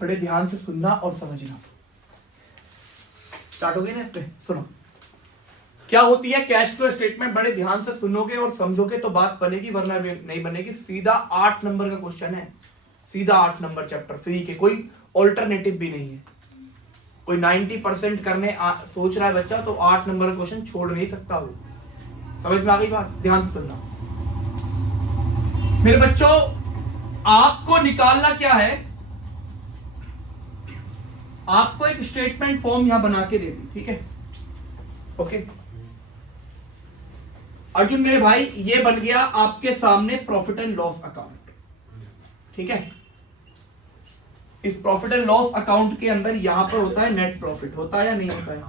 बड़े ध्यान से सुनना और समझना। स्टार्ट हो गई ना इस पे, सुनो क्या होती है कैश फ्लो स्टेटमेंट। बड़े ध्यान से सुनोगे और समझोगे तो बात बनेगी, वरना नहीं बनेगी। सीधा 8 नंबर का क्वेश्चन है, सीधा 8 नंबर चैप्टर फ्री के, कोई ऑल्टरनेटिव भी नहीं है। कोई 90% करने सोच रहा है बच्चा तो 8 नंबर का क्वेश्चन छोड़ नहीं सकता वो। समझ में आ गई बात? ध्यान से सुनना मेरे बच्चों। आपको निकालना क्या है, आपको एक स्टेटमेंट फॉर्म यहां बना के दे दी, ठीक है? ओके अर्जुन मेरे भाई, ये बन गया आपके सामने प्रॉफिट एंड लॉस अकाउंट, ठीक है? इस प्रॉफिट एंड लॉस अकाउंट के अंदर यहां पर होता है नेट प्रॉफिट, होता है या नहीं होता है?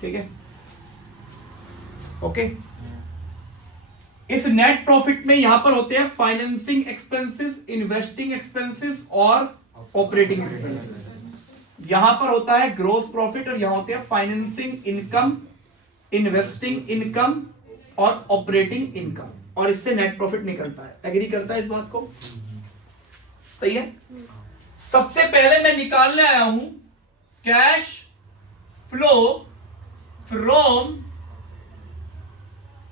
ठीक है, ओके। इस नेट प्रॉफिट में यहां पर होते हैं फाइनेंसिंग एक्सपेंसेस, इन्वेस्टिंग एक्सपेंसेस और ऑपरेटिंग एक्सपेंसेस। यहां पर होता है ग्रोस प्रॉफिट और यहां होते हैं फाइनेंसिंग इनकम, इन्वेस्टिंग इनकम और ऑपरेटिंग इनकम, और इससे नेट प्रॉफिट निकलता है। एग्री करता है इस बात को? सही है। सबसे पहले मैं निकालने आया हूं cash flow from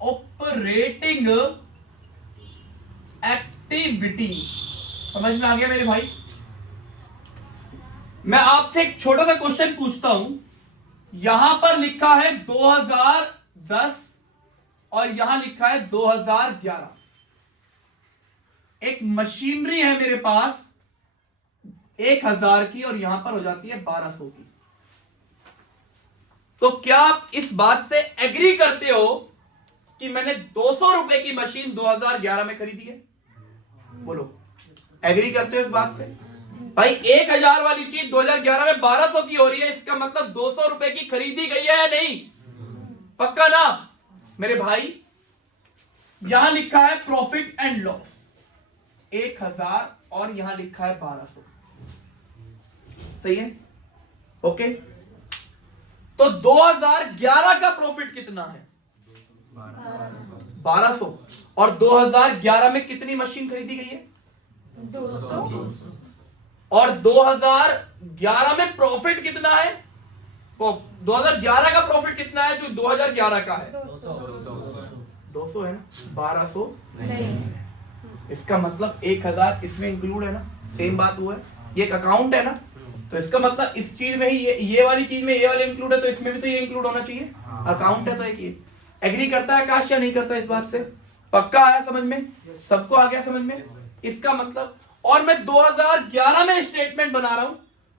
operating activities. समझ में आ गया मेरे भाई? मैं आपसे एक छोटा सा क्वेश्चन पूछता हूं। यहां पर लिखा है 2010 और यहां लिखा है 2011। एक मशीनरी है मेरे पास 1000 की और यहां पर हो जाती है 1200 की। तो क्या आप इस बात से एग्री करते हो कि मैंने 200 रुपए की मशीन 2011 में खरीदी है? बोलो, एग्री करते हो इस बात से? भाई 1000 वाली चीज 2011 में 1200 की हो रही है, इसका मतलब 200 रुपए की खरीदी गई है या नहीं? पक्का ना मेरे भाई? यहां लिखा है प्रॉफिट एंड लॉस 1000 और यहां लिखा है 1200। सही है, ओके। तो 2011 का प्रॉफिट कितना है? 1200। और 2011 में कितनी मशीन खरीदी गई है? 200। और 2011 में प्रॉफिट कितना है? 2011 का प्रॉफिट कितना है जो 2011 का है? 200 है ना, 1200 नहीं। इसका मतलब 1000 इसमें इंक्लूड है ना। सेम बात हुआ है, ये एक अकाउंट है ना, तो इसका मतलब इस चीज में ही ये वाली चीज में ये वाला इंक्लूड है, तो इसमें भी तो ये इंक्लूड होना चाहिए। अकाउंट है तो एक ये। एग्री करता है आकाश या नहीं करता इस बात से? पक्का आया समझ में? सबको आ गया समझ में? इसका मतलब, और मैं 2011 में स्टेटमेंट बना रहा हूं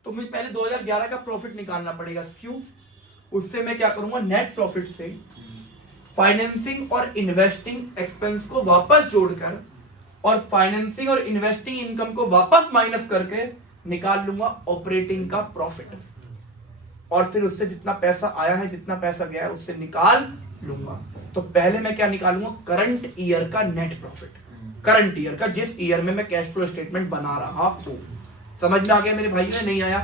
तो मुझे पहले 2011 का प्रॉफिट निकालना पड़ेगा। क्यों? उससे मैं क्या करूंगा, नेट प्रॉफिट से फाइनेंसिंग और इन्वेस्टिंग एक्सपेंस को वापस जोड़कर और फाइनेंसिंग और इन्वेस्टिंग इनकम को वापस माइनस करके निकाल लूंगा ऑपरेटिंग का प्रॉफिट, और फिर उससे जितना पैसा आया है जितना पैसा गया है उससे निकाल लूंगा। तो पहले मैं क्या निकालूंगा, करंट ईयर का नेट प्रॉफिट, करंट ईयर का, जिस ईयर में मैं कैश फ्लो स्टेटमेंट बना रहा हूं। समझ में आ गया मेरे भाई ने? नहीं आया?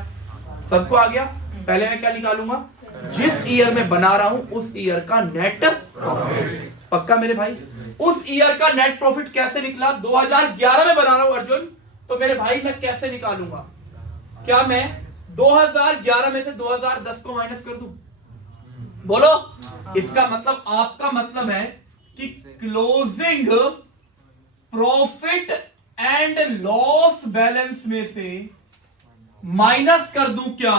सबको आ गया? पहले मैं क्या निकालूंगा, जिस ईयर में बना रहा हूं उस ईयर का नेट प्रॉफिट। पक्का मेरे भाई? उस ईयर का नेट प्रॉफिट कैसे निकला? 2011 में बना रहा हूं अर्जुन, तो मेरे भाई मैं कैसे निकालूंगा? क्या मैं 2011 में से 2010 को माइनस कर दूं? बोलो। इसका मतलब, आपका मतलब है कि closing profit and loss balance में से माइनस कर दूं क्या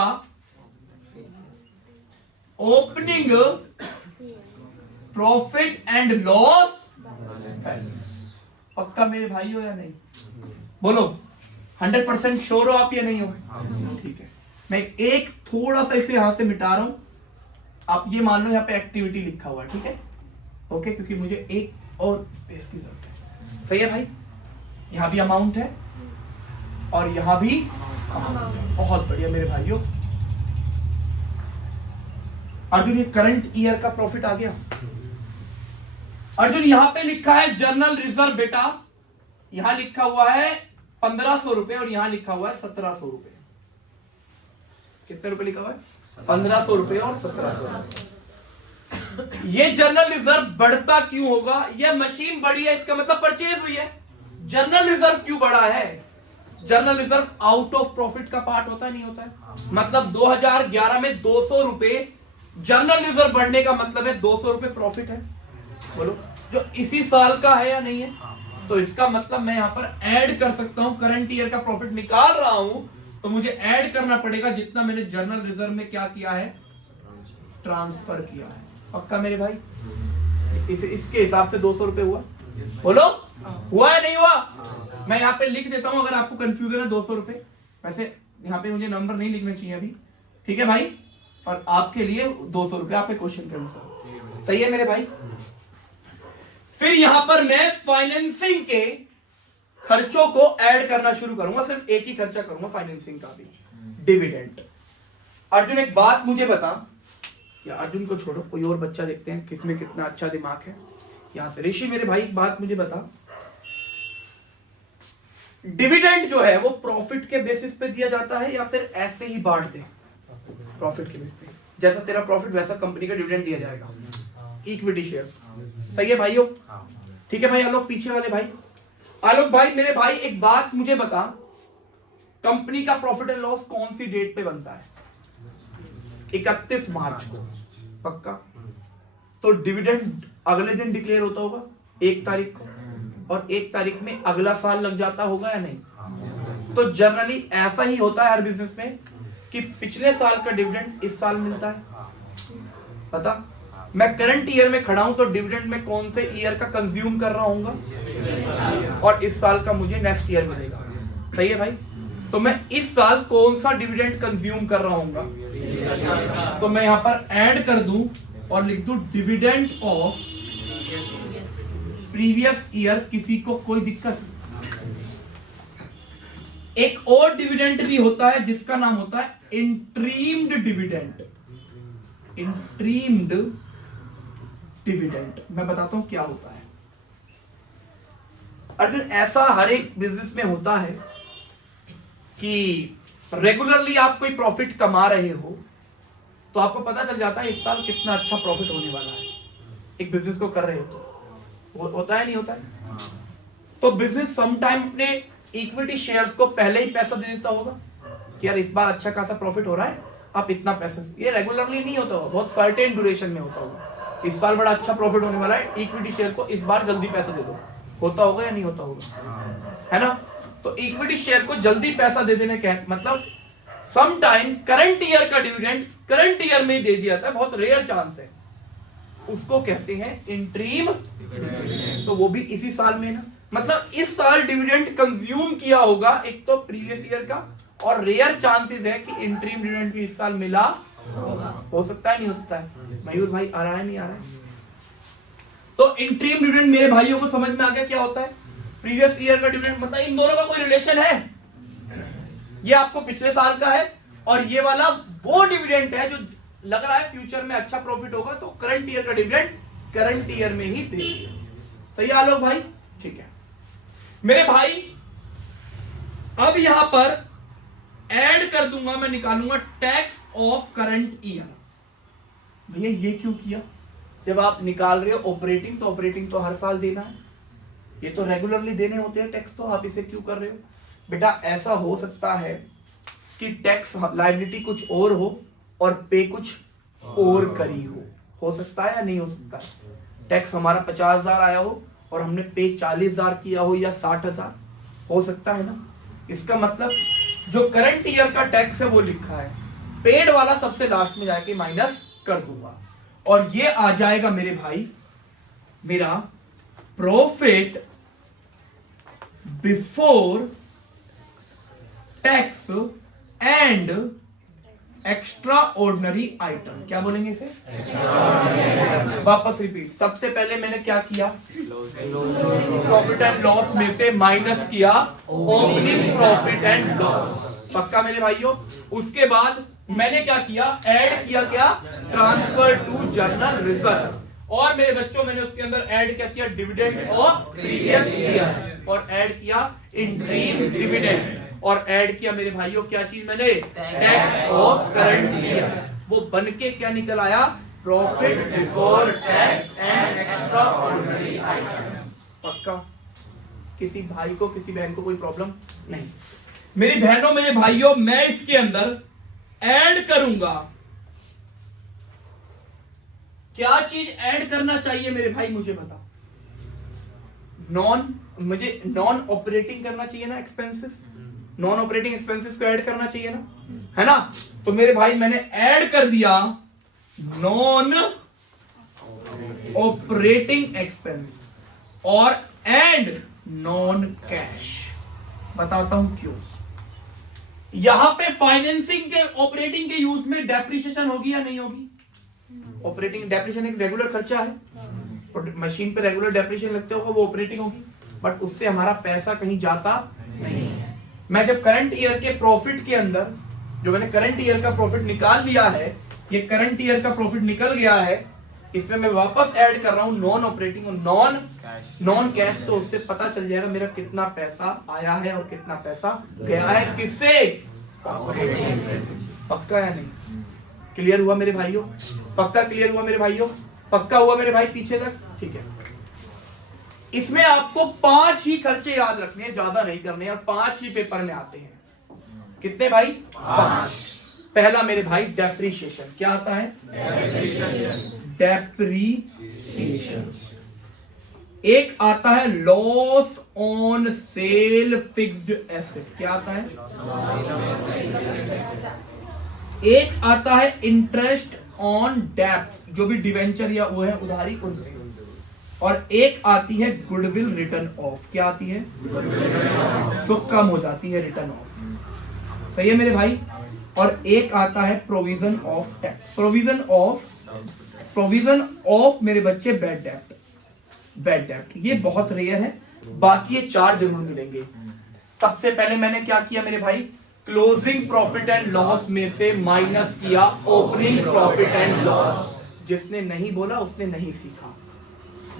opening profit and loss balance? पक्का मेरे भाई हो या नहीं? बोलो, 100% श्योर हो आप या नहीं हो? ठीक है, मैं एक थोड़ा सा इसे यहां से मिटा रहा हूं। आप ये मान लो यहाँ पे एक्टिविटी लिखा हुआ है, ठीक है? ओके, क्योंकि मुझे एक और स्पेस की जरूरत है। सही है भाई? यहां भी अमाउंट है और यहां भी अमाउंट है। बहुत बढ़िया मेरे भाइयों। अर्जुन, ये करंट ईयर का प्रॉफिट आ गया। अर्जुन, यहां पे लिखा है जर्नल रिजर्व बेटा, यहां लिखा हुआ है 1500 रुपए और यहां लिखा हुआ है 1700 रुपए। कितने रुपए लिखा हुआ है? 1500 रुपए और 1700। ये जर्नल रिजर्व बढ़ता क्यों होगा? ये मशीन बढ़ी है, इसका मतलब परचेज हुई है। जर्नल रिजर्व क्यों बढ़ा है? Journal reserve out of profit का पार्ट होता है नहीं होता है? मतलब 2011 में 200 रुपए जर्नल रिजर्व बढ़ने का मतलब है 200 रुपए प्रॉफिट है, बोलो, जो इसी साल का है या नहीं है? तो इसका मतलब मैं यहां पर ऐड कर सकता हूं, करंट ईयर का प्रॉफिट निकाल रहा हूं तो मुझे ऐड करना पड़ेगा जितना मैंने जर्नल रिजर्व में क्या किया है, ट्रांसफर किया है। पक्का मेरे भाई? इसके हिसाब से 200 रुपए हुआ, बोलो, हुआ है नहीं हुआ? मैं यहाँ पे लिख देता हूं अगर आपको कंफ्यूजन है 200 रुपए। वैसे यहाँ पे मुझे नंबर नहीं लिखना चाहिए अभी, ठीक है भाई? और आपके लिए 200 रुपए आपके क्वेश्चन के अनुसार, सही है मेरे भाई? फिर यहां पर मैं फाइनेंसिंग के खर्चों को ऐड करना शुरू करूंगा, सिर्फ एक ही खर्चा करूंगा फाइनेंसिंग का भी, डिविडेंड। अर्जुन एक बात मुझे बता, या अर्जुन को छोड़ो, कोई और बच्चा देखते हैं किसमें कितना अच्छा दिमाग है। यहां से ऋषि मेरे भाई एक बात मुझे बता, डिविडेंड जो है वो प्रॉफिट के बेसिस पे दिया जाता है या फिर ऐसे ही बांट दे? प्रॉफिट के बेसिस पे, जैसा तेरा प्रॉफिट वैसा कंपनी का डिविडेंड दिया जाएगा, इक्विटी शेयर। सही है भाइयों? ठीक है भाई। आलोक पीछे वाले भाई, आलोक भाई मेरे भाई एक बात मुझे बता, कंपनी का प्रॉफिट एंड लॉस कौन सी डेट पे बनता है? 31 मार्च को, पक्का? तो डिविडेंड अगले दिन डिक्लेयर होता होगा 1 तारीख को, और 1 तारीख में अगला साल लग जाता होगा या नहीं? तो जनरली ऐसा ही होता है हर बिजनेस में कि पिछले साल का डिविडेंड इस साल मिलता है। पता, मैं करंट ईयर में खड़ा हूं तो डिविडेंड में कौन से ईयर का कंज्यूम कर रहा हूं, और इस साल का मुझे नेक्स्ट ईयर मिलेगा। सही है भाई? तो मैं इस साल कौन सा डिविडेंड कंज्यूम कर रहा हूं, तो मैं यहां पर ऐड कर दूं और लिख दूं डिविडेंड ऑफ प्रीवियस ईयर। किसी को कोई दिक्कत? एक और डिविडेंड भी होता है जिसका नाम होता है इंट्रीम्ड डिविडेंड। इंट्रीम्ड डिविडेंड मैं बताता हूं क्या होता है। अर्जुन ऐसा हर एक बिजनेस में होता है कि रेगुलरली आप कोई प्रॉफिट कमा रहे हो तो आपको पता चल जाता है इस साल कितना अच्छा प्रॉफिट होने वाला है, एक बिजनेस को कर रहे हो तो होता है नहीं होता है? तो बिजनेस सम टाइम अपने इक्विटी शेयर्स को पहले ही पैसा दे देता होगा कि यार इस बार अच्छा खासा प्रॉफिट हो रहा है, आप इतना पैसा। ये रेगुलरली नहीं होता होगा, बहुत सर्टेन ड्यूरेशन में होता होगा। इस साल बड़ा अच्छा प्रॉफिट होने वाला है, इक्विटी शेयर को इस बार जल्दी पैसा दे दो। होता होगा या नहीं होता होगा? है ना? तो इक्विटी शेयर को जल्दी पैसा दे देने का मतलब सम टाइम करंट ईयर का डिविडेंड करंट ईयर में ही दे दिया था, बहुत रेयर चांस है, उसको कहते हैं इंट्रीम। तो वो भी इसी साल में ना, मतलब इस साल डिविडेंड कंज्यूम किया होगा एक तो प्रीवियस ईयर का, और रेयर चांसेस है कि इंट्रीम डिविडेंड भी इस साल मिला हो सकता है, नहीं हो सकता है? मयूर भाई आ रहा है नहीं आ रहा है? तो इंट्रीम डिविडेंड मेरे भाइयों को समझ में आ गया क्या होता है? प्रीवियस ईयर का डिविडेंड, मतलब इन दोनों का कोई रिलेशन है? ये आपको पिछले साल का है और ये वाला वो डिविडेंड है जो लग रहा है फ्यूचर में अच्छा प्रॉफिट होगा, तो करंट ईयर का डिविडेंड करंट ईयर में ही दे। सही है आलोक भाई? ठीक है मेरे भाई। अब यहां पर ऐड कर दूंगा, मैं निकालूंगा टैक्स ऑफ करंट ईयर। भैया ये क्यों किया? जब आप निकाल रहे हो ऑपरेटिंग, तो ऑपरेटिंग तो हर साल देना है, ये तो रेगुलरली देने होते हैं टैक्स, तो आप इसे क्यों कर रहे हो? बेटा ऐसा हो सकता है कि टैक्स लायबिलिटी कुछ और हो और पे कुछ और करी हो सकता है या नहीं हो सकता है? टैक्स हमारा 50,000 आया हो और हमने पे 40,000 किया हो या 60,000, हो सकता है ना? इसका मतलब जो करंट ईयर का टैक्स है वो लिखा है, पेड वाला सबसे लास्ट में जाके माइनस कर दूंगा, और ये आ जाएगा मेरे भाई मेरा profit before tax and extraordinary item. क्या बोलेंगे इसे? वापस रिपीट। सबसे पहले मैंने क्या किया? प्रॉफिट एंड लॉस में से माइनस किया ओपनिंग प्रॉफिट एंड लॉस। पक्का मेरे भाइयों? उसके बाद मैंने क्या किया? ऐड किया क्या? Transfer to general reserve. और मेरे बच्चों मैंने उसके अंदर ऐड क्या किया? डिविडेंड ऑफ प्रीवियस ईयर, और ऐड किया इंट्रीम डिविडेंड, और ऐड किया मेरे भाइयों क्या चीज मैंने? Tax of current year. वो बनके क्या निकल आया? Profit before tax and extraordinary item. पक्का? किसी भाई को किसी बहन को कोई प्रॉब्लम नहीं? मेरी बहनों मेरे भाइयों, मैं इसके अंदर ऐड करूंगा। क्या चीज ऐड करना चाहिए मेरे भाई, मुझे बता। मुझे नॉन ऑपरेटिंग करना चाहिए ना एक्सपेंसेस, नॉन ऑपरेटिंग एक्सपेंसेस को ऐड करना चाहिए ना, है ना। तो मेरे भाई मैंने ऐड कर दिया नॉन ऑपरेटिंग एक्सपेंस और एंड नॉन कैश। बताता हूं क्यों। यहां पे फाइनेंसिंग के ऑपरेटिंग के यूज में डेप्रिसिएशन होगी या नहीं होगी? ऑपरेटिंग डेप्रिसिएशन एक रेगुलर खर्चा है, मशीन पे रेगुलर डेप्रिसिएशन लगते होगा, वो ऑपरेटिंग होगी, बट उससे हमारा पैसा कहीं जाता नहीं है। मैं जब करंट ईयर के प्रॉफिट के अंदर, जो मैंने करंट ईयर का प्रॉफिट निकाल लिया है, ये करंट ईयर का प्रॉफिट निकल गया है, इसमें मैं वापस ऐड कर रहा हूं नॉन ऑपरेटिंग और नॉन कैश। तो उससे पता चल जाएगा मेरा कितना पैसा आया है और कितना पैसा गया है, किससे? ऑपरेटिंग से। पक्का या नहीं? क्लियर हुआ मेरे भाइयों? पक्का क्लियर हुआ मेरे भाइयों? पक्का हुआ मेरे भाई पीछे तक? ठीक है। इसमें आपको 5 ही खर्चे याद रखने हैं, ज्यादा नहीं करने, और 5 ही पेपर में आते हैं। कितने भाई? 5। पहला मेरे भाई डेप्रिसिएशन। क्या आता है? डेप्रिसिएशन। एक आता है loss on cell fixed asset. क्या आता है? एक आता है इंटरेस्ट ऑन डेब्ट, जो भी डिवेंचर या वो है उधारी उन पे। और एक आती है गुडविल रिटर्न ऑफ। क्या आती है? तो कम हो जाती है रिटर्न ऑफ। सही है मेरे भाई। और एक आता है provision of tax. Provision of मेरे बच्चे बैड डेब्ट। ये बहुत रेयर है, बाकी ये 4 जरूर मिलेंगे। सबसे पहले मैंने क्या किया मेरे भाई? क्लोजिंग प्रॉफिट एंड लॉस में से माइनस किया ओपनिंग प्रॉफिट एंड लॉस। जिसने नहीं बोला उसने नहीं सीखा।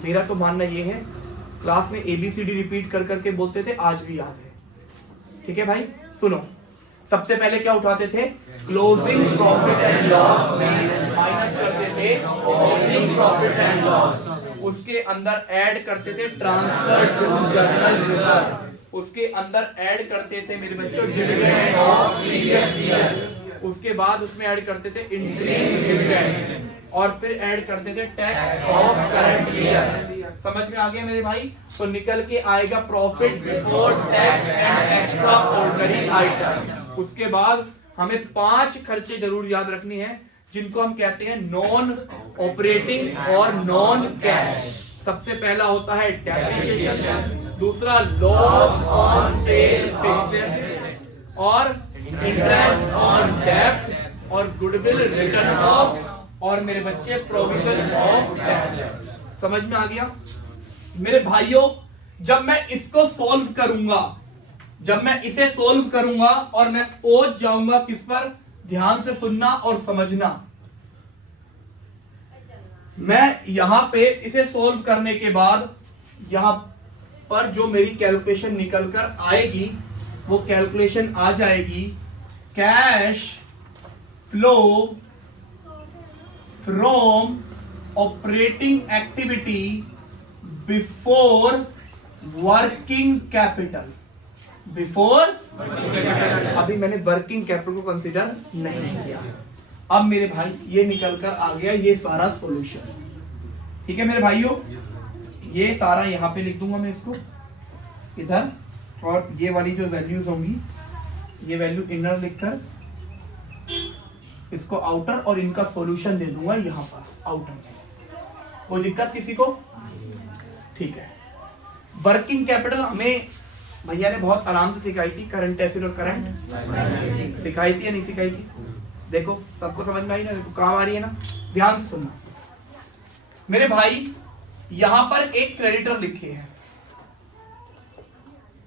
मेरा तो मानना ये है, क्लास में ABCD रिपीट कर करके बोलते थे, आज भी याद है। ठीक है भाई, सुनो। सबसे पहले क्या उठाते थे? क्लोजिंग प्रॉफिट एंड लॉस में माइनस करते थे ओपनिंग प्रॉफिट एंड लॉस। उसके अंदर ऐड करते थे ट्रांसफर टू जनरल रिजर्व। उसके अंदर ऐड करते थे मेरे बच्चों डिविडेंड ऑफ प्रीवियस ईयर। उसके बाद उसमें ऐड करते थे इंटरिम डिविडेंड, और फिर ऐड करते थे टैक्स ऑफ करंट ईयर। समझ में आ गया मेरे भाई? तो निकल के आएगा profit before tax and extraordinary item. उसके बाद हमें 5 खर्चे जरूर याद रखनी है, जिनको हम कहते हैं नॉन ऑपरेटिंग और नॉन कैश। सबसे पहला होता है डेप्रिसिएशन, दूसरा loss on cell fixed asset, और इंटरेस्ट ऑन डेब्ट, और गुडविल रिटर्न ऑफ, और मेरे बच्चे प्रोविजन ऑफ टैक्स। समझ में आ गया मेरे भाइयों? जब मैं इसको सॉल्व करूंगा, जब मैं इसे सॉल्व करूंगा और मैं पहुंच जाऊंगा किस पर? ध्यान से सुनना और समझना। मैं यहां पे इसे सॉल्व करने के बाद यहां पर जो मेरी कैलकुलेशन निकल कर आएगी, वो कैलकुलेशन आ जाएगी cash flow from operating activity before working capital. अभी मैंने वर्किंग कैपिटल को कंसीडर नहीं किया। अब मेरे भाई ये निकल कर आ गया ये सारा सॉल्यूशन। ठीक है मेरे भाइयों, ये सारा यहाँ पे लिख दूंगा मैं इसको इधर, और ये वाली जो वैल्यूज होंगी, ये वैल्यू इनर लिखकर इसको आउटर, और इनका सॉल्यूशन दे दूंगा यहाँ पर आउटर में। कोई दिक्कत किसी को? ठीक है। वर्किंग कैपिटल हमें भैया ने बहुत आराम से सिखाई थी, करंट एसेट और करंट सिखाई थी या नहीं सिखाई थी? देखो सबको समझ में आई ना? देखो कहाँ आ रही है ना, ध्यान से सुनना मेरे भाई। यहां पर एक क्रेडिटर लिखे हैं।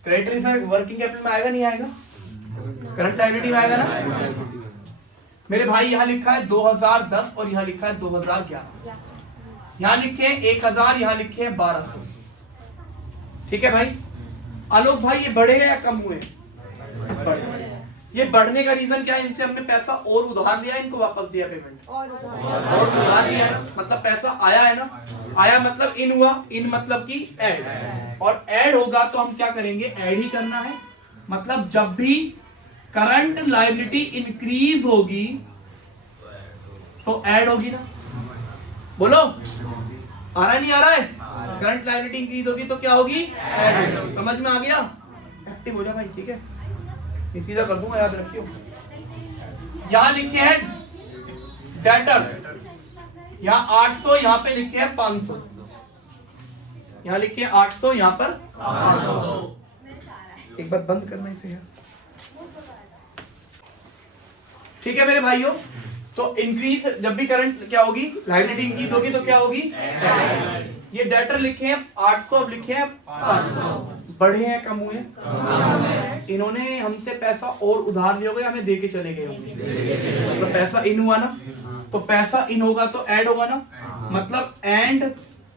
क्रेडिटर इसे वर्किंग कैपिटल में आएगा नहीं आएगा? करंट लायबिलिटी में आएगा ना मेरे भाई? यहां लिखा है 2010 और यहां लिखा है 2011। यहां लिखे हैं 1000, यहां लिखे हैं 1200। ठीक है भाई? आलोक भाई ये बढ़े या कम हुए? बढ़े। ये बढ़ने का रीजन क्या है? इनसे हमने पैसा और उधार लिया, इनको वापस दिया पेमेंट, और उधार लिया ना, मतलब पैसा आया है ना। आया मतलब इन हुआ, इन मतलब की ऐड, और ऐड होगा तो हम क्या करेंगे? ऐड ही करना है। मतलब जब भी करंट लायबिलिटी इंक्रीज होगी तो ऐड होगी ना, बोलो आ रहा है नहीं आ रहा है? करंट लायबिलिटी इंक्रीज होगी तो क्या होगी? ऐड होगी। समझ में आ गया? एक्टिव हो जा भाई, ठीक है, ये सीधा कर दूंगा, याद रखियो। यहां लिखे हैं डेटर्स, यहां 800, यहां पे लिखे हैं 500, यहां लिखे हैं 800, यहां पर 500। एक बार बंद करना इसे यार, ठीक है मेरे भाइयों। तो इंक्रीज जब भी करंट क्या होगी, लायबिलिटी इंक्रीज होगी तो क्या होगी? ये डेटर लिखे हैं 800, अब लिखे हैं 500। बढ़े हैं कम हुए? इन्होंने हमसे पैसा और उधार लिया होगा, हमें दे के चले गए होंगे, तो पैसा इन हुआ ना, तो पैसा इन होगा तो ऐड होगा ना, मतलब एंड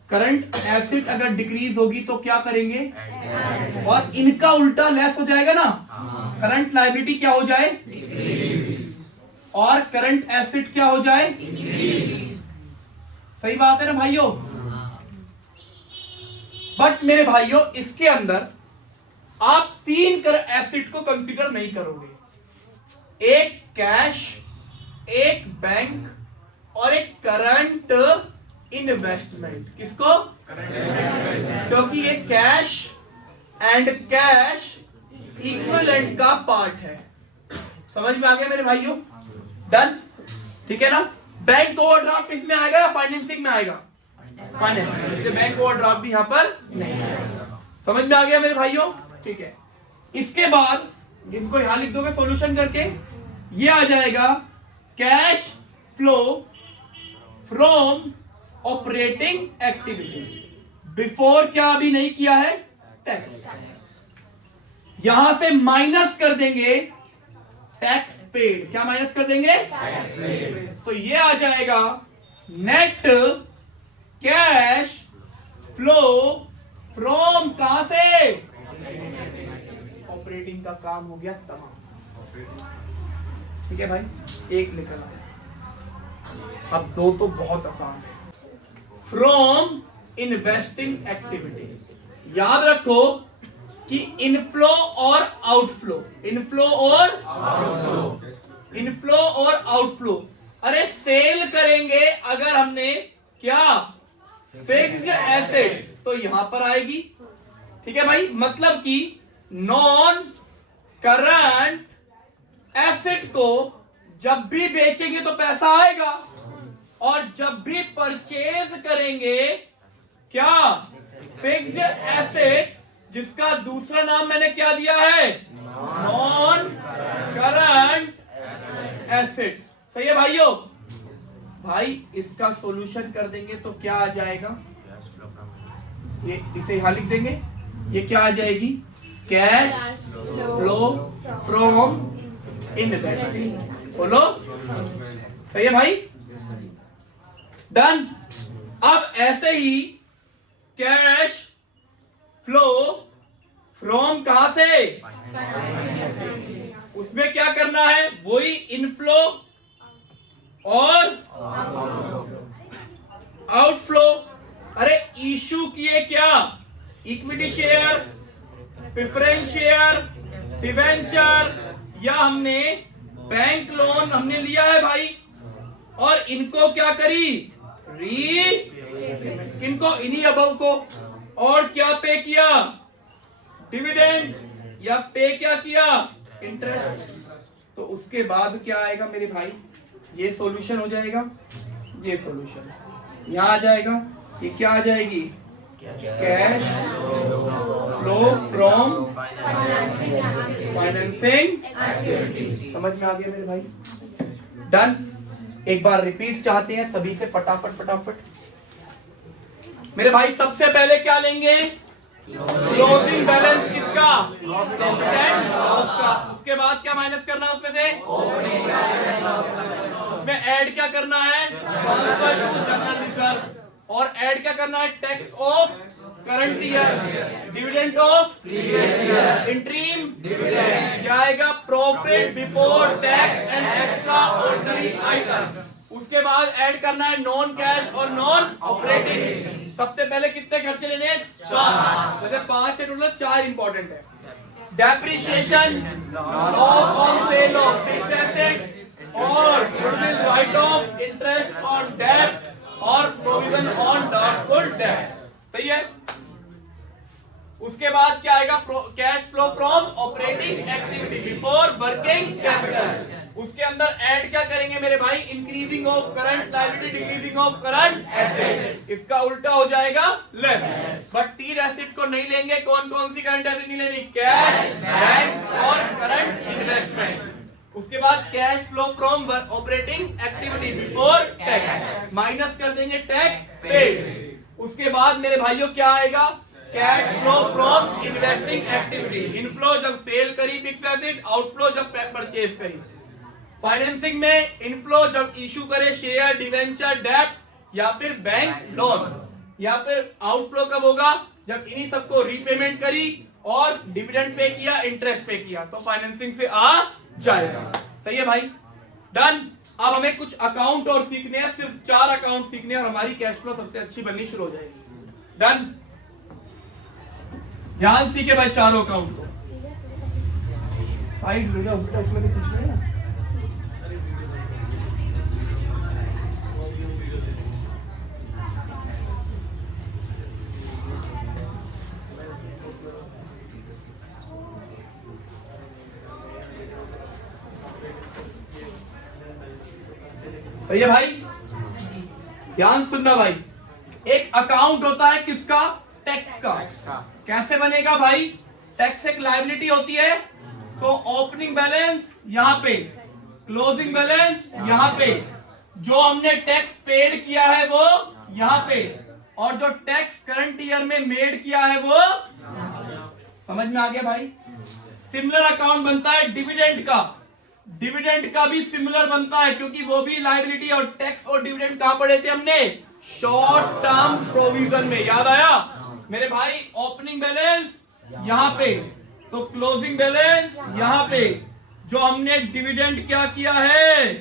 करंट एसिड अगर डिक्रीज होगी तो क्या करेंगे? और इनका उल्टा लेस हो जाएगा ना, करंट लायबिलिटी क्या हो जाए? और करंट एसिड क्या हो जाए? सही बात है ना भाइयों? बट मेरे भाइयों इसके अंदर आप 3 एसिड को कंसीडर नहीं करोगे, एक कैश, एक बैंक और एक करंट इन्वेस्टमेंट। किसको? क्योंकि ये कैश एंड कैश इक्विवेलेंट का पार्ट है। समझ में आ गया मेरे भाइयों? डन, ठीक है ना। बैंक ओवरड्राफ्ट इसमें आएगा या फाइनेंसिंग में आएगा? फाइनेंस, बैंक ओवरड्राफ्ट भी यहां पर नहीं आएगा। समझ में आ गया मेरे भाइयों? ठीक है, इसके बाद इनको यहां लिख दोगे सॉल्यूशन करके, ये आ जाएगा cash flow from operating activity before क्या अभी नहीं किया है? टैक्स। यहां से माइनस कर देंगे टैक्स पेड। क्या माइनस कर देंगे? Tax paid. तो ये आ जाएगा नेट कैश फ्लो फ्रॉम कहां से? ऑपरेटिंग का काम हो गया तमाम। ठीक है भाई, एक निकल आया, अब 2 तो बहुत आसान है। फ्रॉम इन्वेस्टिंग एक्टिविटी, याद रखो कि इनफ्लो और आउटफ्लो, इनफ्लो और आउटफ्लो, इनफ्लो और आउटफ्लो। अरे सेल करेंगे अगर हमने क्या? फिक्स्ड एसेट, तो यहां पर आएगी। ठीक है भाई, मतलब कि नॉन करंट एसेट को जब भी बेचेंगे तो पैसा आएगा, और जब भी परचेज करेंगे क्या? फिक्स्ड एसेट, जिसका दूसरा नाम मैंने क्या दिया है? Non current asset. सही है भाइयों? भाई इसका सॉल्यूशन कर देंगे तो क्या आ जाएगा? ये इसे यहां लिख देंगे, ये क्या आ जाएगी? Cash flow from investing. बोलो सही है भाई? डन। अब ऐसे ही कैश फ्लो फ्रॉम कहां से? उसमें क्या करना है? वही इनफ्लो और आउटफ्लो। अरे इशू किए क्या? Equity share, preference share, debenture, या हमने बैंक लोन हमने लिया है भाई, और इनको क्या करी? किनको? इन्हीं अबव को। और क्या पे किया? डिविडेंड, या पे क्या किया? इंटरेस्ट। तो उसके बाद क्या आएगा मेरे भाई? ये सॉल्यूशन हो जाएगा, ये सॉल्यूशन यहां आ जाएगा। ये क्या आ जाएगी? Cash flow from financing activity. समझ में आ गया मेरे भाई? डन। एक बार रिपीट चाहते हैं सभी से, फटाफट फटाफट मेरे भाई। सबसे पहले क्या लेंगे? क्लोजिंग बैलेंस किसका? प्रॉफिट लॉस का। उसके बाद क्या माइनस करना है उसमें से? उसमें ऐड क्या करना है? General reserve. और ऐड क्या करना है? Tax of current year, dividend of previous year, interim dividend, क्या आएगा? Profit before tax and extra ordinary items. उसके बाद ऐड करना है नॉन कैश और नॉन ऑपरेटिंग। सबसे पहले कितने खर्चे लेने हैं? 4। वैसे 5 से टोटल 4 इंपॉर्टेंट है। Depreciation, loss on sale of fixed asset और provision write off interest on debt और प्रोविजन ऑन डाउटफुल डेट। सही है। उसके बाद क्या आएगा? Cash flow from operating activity before working capital. उसके अंदर ऐड क्या करेंगे मेरे भाई? Increasing of current liability, decreasing of current asset. इसका उल्टा हो जाएगा लेस। बट तीन एसेट को नहीं लेंगे। कौन कौन सी करंट एसेट नहीं लेनी? कैश, बैंक और करंट इन्वेस्टमेंट। उसके बाद cash flow from operating activity before tax, minus कर देंगे टैक्स पेड। उसके बाद मेरे भाइयों क्या आएगा? Cash flow from investing activity. Inflow जब सेल करी फिक्स्ड एसेट, आउटफ्लो जब परचेज करी। फाइनेंसिंग में इनफ्लो जब इशू करे शेयर, डिवेंचर, डेब्ट या फिर बैंक लोन। या फिर आउटफ्लो कब होगा? जब इन्हीं सबको रीपेमेंट करी और डिविडेंड पे किया, इंटरेस्ट पे किया, तो फाइनेंसिंग से आ जाएगा। सही है भाई, डन। अब हमें कुछ अकाउंट और सीखने हैं, सिर्फ 4 अकाउंट सीखने हैं और हमारी कैश फ्लो सबसे अच्छी बननी शुरू हो जाएगी। डन। ध्यान सीखे भाई चारों अकाउंट को। साइड हो जाओ, इसमें तो कुछ नहीं है। सही है भाई, ध्यान सुनना भाई। एक अकाउंट होता है किसका? टैक्स का। कैसे बनेगा भाई? टैक्स एक लायबिलिटी होती है, तो ओपनिंग बैलेंस यहाँ पे, क्लोजिंग बैलेंस यहाँ पे, जो हमने टैक्स पेड किया है वो यहाँ पे, और जो टैक्स करंट ईयर में मेड किया है वो। समझ में आ गया भाई? सिमिलर अकाउंट बनता है डिविडेंड का। डिविडेंड का भी सिमिलर बनता है, क्योंकि वो भी लायबिलिटी, और टैक्स और डिविडेंड कहां पढ़े थे हमने? शॉर्ट टर्म प्रोविजन में। याद आया मेरे भाई? ओपनिंग बैलेंस यहां पे, तो क्लोजिंग बैलेंस यहां पे। जो हमने डिविडेंड क्या किया है?